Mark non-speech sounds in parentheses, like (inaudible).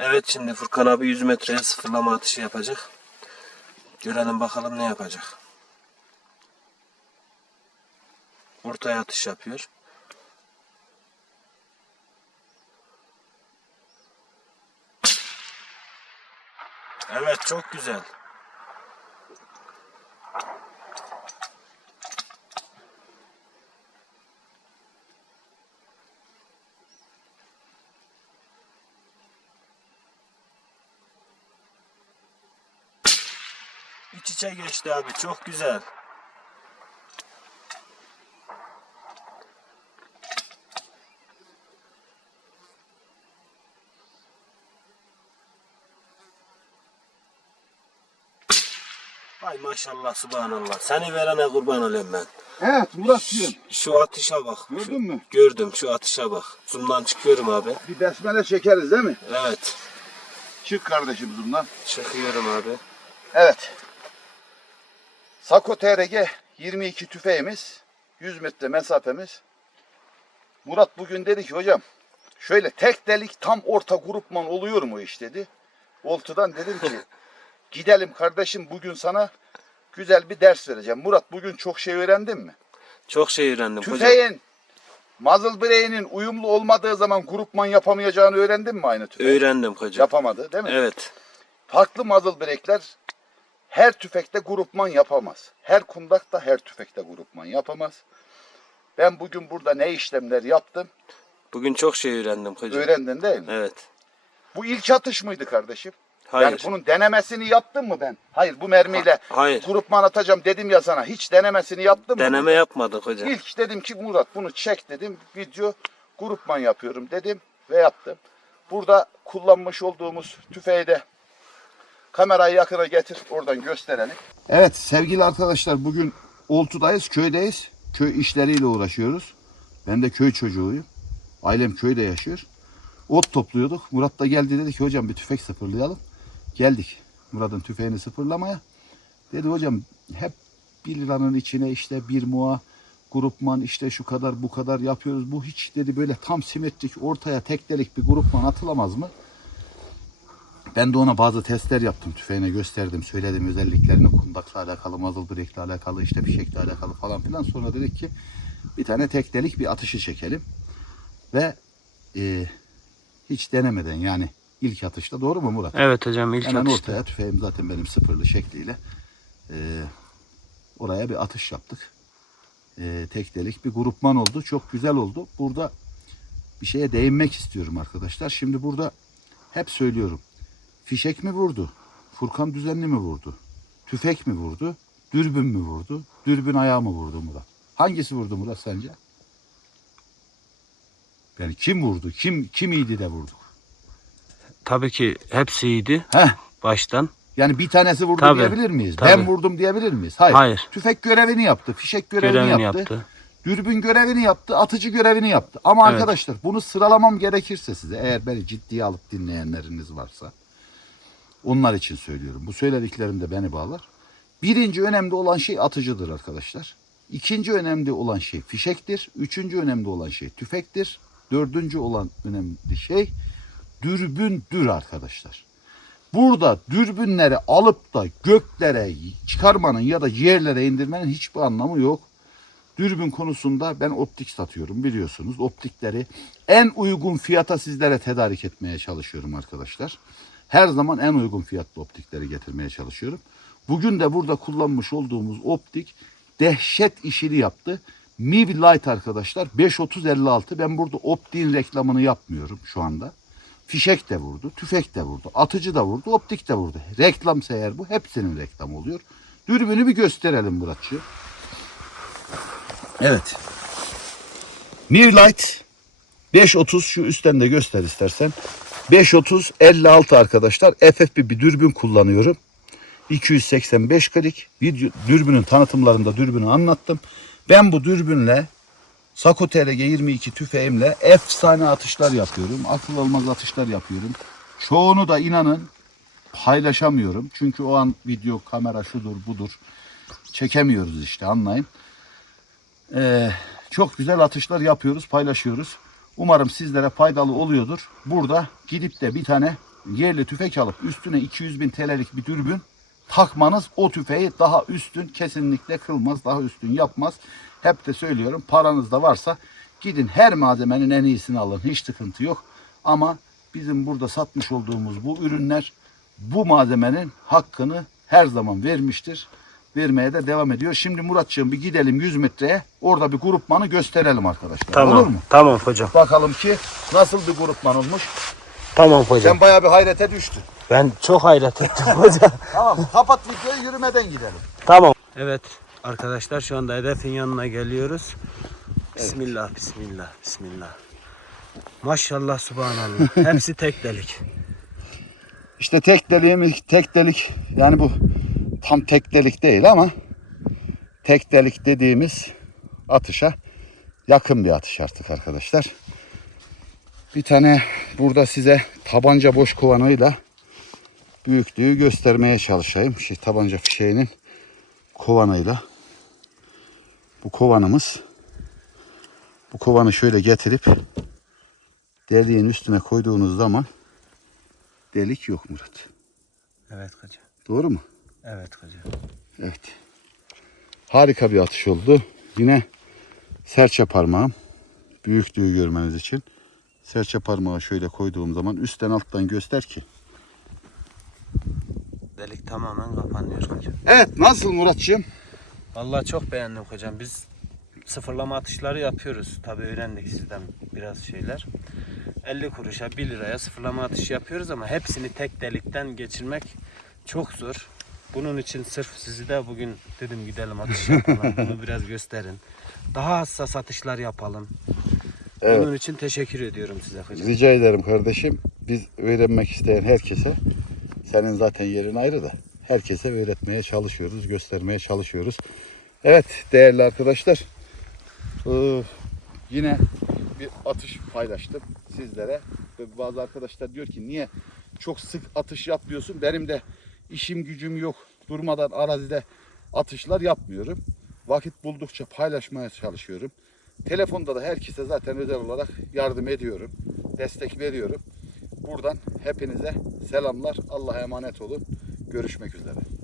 Evet şimdi Furkan abi 100 metreye sıfırlama atışı yapacak. Görelim bakalım ne yapacak. Ortaya atış yapıyor. Evet çok güzel. İç içe geçti abi çok güzel. Ay maşallah subhanallah. Seni verene kurban olayım ben. Evet Muratcığım. Şu atışa bak. Gördün mü? Gördüm şu atışa bak. Zoom'dan çıkıyorum abi. Bir besmele çekeriz değil mi? Evet. Çık kardeşim bundan. Çıkıyorum abi. Evet. Sako TRG 22 tüfeğimiz. 100 metre mesafemiz. Murat bugün dedi ki hocam şöyle tek delik tam orta grupman oluyor mu iş dedi. Oltu'dan dedim ki (laughs) gidelim kardeşim bugün sana güzel bir ders vereceğim. Murat bugün çok şey öğrendin mi? Çok şey öğrendim hocam. Tüfeğin muzzle brain'in uyumlu olmadığı zaman grupman yapamayacağını öğrendin mi aynı tüfeği? Öğrendim hocam. Yapamadı değil mi? Evet. Farklı muzzle break'ler her tüfekte grupman yapamaz. Her kundakta her tüfekte grupman yapamaz. Ben bugün burada ne işlemler yaptım Bugün çok şey öğrendim hocam. öğrendin değil mi? Evet. Bu ilk atış mıydı kardeşim? Hayır. Yani bunun denemesini yaptın mı ben? Hayır bu mermiyle Ha- hayır. grupman atacağım dedim ya sana. Hiç denemesini yaptın mı? Deneme yapmadık hocam. İlk dedim ki Murat bunu çek dedim. Video grupman yapıyorum dedim ve yaptım. Burada kullanmış olduğumuz tüfeği de kamerayı yakına getir oradan gösterelim. Evet sevgili arkadaşlar bugün Oltu'dayız köydeyiz. Köy işleriyle uğraşıyoruz. Ben de köy çocuğuyum. Ailem köyde yaşıyor. Ot topluyorduk. Murat da geldi dedi ki hocam bir tüfek sıfırlayalım. Geldik Murat'ın tüfeğini sıfırlamaya. Dedi hocam hep 1 liranın içine işte bir muğa grupman işte şu kadar bu kadar yapıyoruz. Bu hiç dedi böyle tam simetrik ortaya tek delik bir grupman atılamaz mı? Ben de ona bazı testler yaptım. Tüfeğine gösterdim. Söyledim özelliklerini. Kundakla alakalı, muzzle break'le alakalı, işte fişekle alakalı falan filan. Sonra dedik ki bir tane tek delik bir atışı çekelim. Ve e, hiç denemeden yani ilk atışta doğru mu Murat? Evet hocam ilk Hemen atışta. ortaya tüfeğim zaten benim sıfırlı şekliyle e, oraya bir atış yaptık. E, tek delik bir grupman oldu. Çok güzel oldu. Burada bir şeye değinmek istiyorum arkadaşlar. Şimdi burada hep söylüyorum. Fişek mi vurdu? Furkan düzenli mi vurdu? Tüfek mi vurdu? Dürbün mü vurdu? Dürbün ayağı mı vurdu Murat? Hangisi vurdu Murat sence? Yani kim vurdu? Kim kim iyiydi de vurduk? Tabii ki hepsi iyiydi Heh, baştan. Yani bir tanesi vurdu Tabii, diyebilir miyiz? tabii. Ben vurdum diyebilir miyiz? Hayır. Hayır. Tüfek görevini yaptı, fişek görevini, Görevini yaptı, yaptı. dürbün görevini yaptı, atıcı görevini yaptı. Ama Evet. arkadaşlar bunu sıralamam gerekirse size eğer beni ciddiye alıp dinleyenleriniz varsa onlar için söylüyorum. Bu söylediklerim de beni bağlar. Birinci önemli olan şey atıcıdır arkadaşlar. İkinci önemli olan şey fişektir. Üçüncü önemli olan şey tüfektir. Dördüncü olan önemli şey dürbündür arkadaşlar. Burada dürbünleri alıp da göklere çıkarmanın ya da yerlere indirmenin hiçbir anlamı yok. Dürbün konusunda ben optik satıyorum biliyorsunuz. Optikleri en uygun fiyata sizlere tedarik etmeye çalışıyorum arkadaşlar. Her zaman en uygun fiyatlı optikleri getirmeye çalışıyorum. Bugün de burada kullanmış olduğumuz optik dehşet işini yaptı. Miv Light arkadaşlar 53056 ben burada optiğin reklamını yapmıyorum şu anda. Fişek de vurdu, tüfek de vurdu, atıcı da vurdu, optik de vurdu. Reklamsa eğer bu hepsinin reklamı oluyor. Dürbünü bir gösterelim Muratçı. Evet. Mirlight 530 şu üstten de göster istersen. 530 56 arkadaşlar. FFP bir dürbün kullanıyorum. 285 klik. Video, dürbünün tanıtımlarında dürbünü anlattım. Ben bu dürbünle Sako TRG 22 tüfeğimle efsane atışlar yapıyorum. Akıl olmaz atışlar yapıyorum. Çoğunu da inanın paylaşamıyorum. Çünkü o an video kamera şudur budur. Çekemiyoruz işte anlayın. Ee, çok güzel atışlar yapıyoruz, paylaşıyoruz. Umarım sizlere faydalı oluyordur. Burada gidip de bir tane yerli tüfek alıp üstüne 200 bin TL'lik bir dürbün takmanız o tüfeği daha üstün kesinlikle kılmaz, daha üstün yapmaz. Hep de söylüyorum paranız da varsa gidin her malzemenin en iyisini alın. Hiç sıkıntı yok. Ama bizim burada satmış olduğumuz bu ürünler bu malzemenin hakkını her zaman vermiştir. Vermeye de devam ediyor. Şimdi Muratçığım bir gidelim 100 metreye. Orada bir grupmanı gösterelim arkadaşlar. Olur mu? Tamam hocam. Bakalım ki nasıl bir grupman olmuş. Tamam hocam. Sen bayağı bir hayrete düştün. Ben çok hayret ettim (laughs) hocam. Tamam kapat videoyu yürümeden gidelim. tamam. Evet arkadaşlar şu anda hedefin yanına geliyoruz. Bismillah, bismillah, bismillah. Maşallah, subhanallah. (laughs) Hepsi tek delik. İşte tek deliğimiz tek delik yani bu tam tek delik değil ama tek delik dediğimiz atışa yakın bir atış artık arkadaşlar. Bir tane burada size tabanca boş kovanıyla büyüklüğü göstermeye çalışayım. Şey, tabanca fişeğinin kovanıyla. Bu kovanımız bu kovanı şöyle getirip deliğin üstüne koyduğunuz zaman delik yok Murat. Evet hocam. Doğru mu? Evet hocam. Evet. Harika bir atış oldu. Yine serçe parmağım. Büyüklüğü görmeniz için. Serçe parmağı şöyle koyduğum zaman üstten alttan göster ki. Delik tamamen kapanıyor hocam. Evet nasıl Muratçığım? Vallahi çok beğendim hocam. Biz sıfırlama atışları yapıyoruz. Tabii öğrendik sizden biraz şeyler. 50 kuruşa 1 liraya sıfırlama atışı yapıyoruz ama hepsini tek delikten geçirmek çok zor. Bunun için sırf sizi de bugün dedim gidelim atış yapalım. (laughs) Bunu biraz gösterin. Daha hassas atışlar yapalım. Evet. Bunun için teşekkür ediyorum size hocam. Rica ederim kardeşim. Biz öğrenmek isteyen herkese senin zaten yerin ayrı da herkese öğretmeye çalışıyoruz, göstermeye çalışıyoruz. Evet değerli arkadaşlar. eee, yine bir atış paylaştım sizlere. Bazı arkadaşlar diyor ki niye çok sık atış yapmıyorsun? Benim de işim gücüm yok. Durmadan arazide atışlar yapmıyorum. Vakit buldukça paylaşmaya çalışıyorum. Telefonda da herkese zaten özel olarak yardım ediyorum. Destek veriyorum. Buradan hepinize selamlar. Allah'a emanet olun. Görüşmek üzere.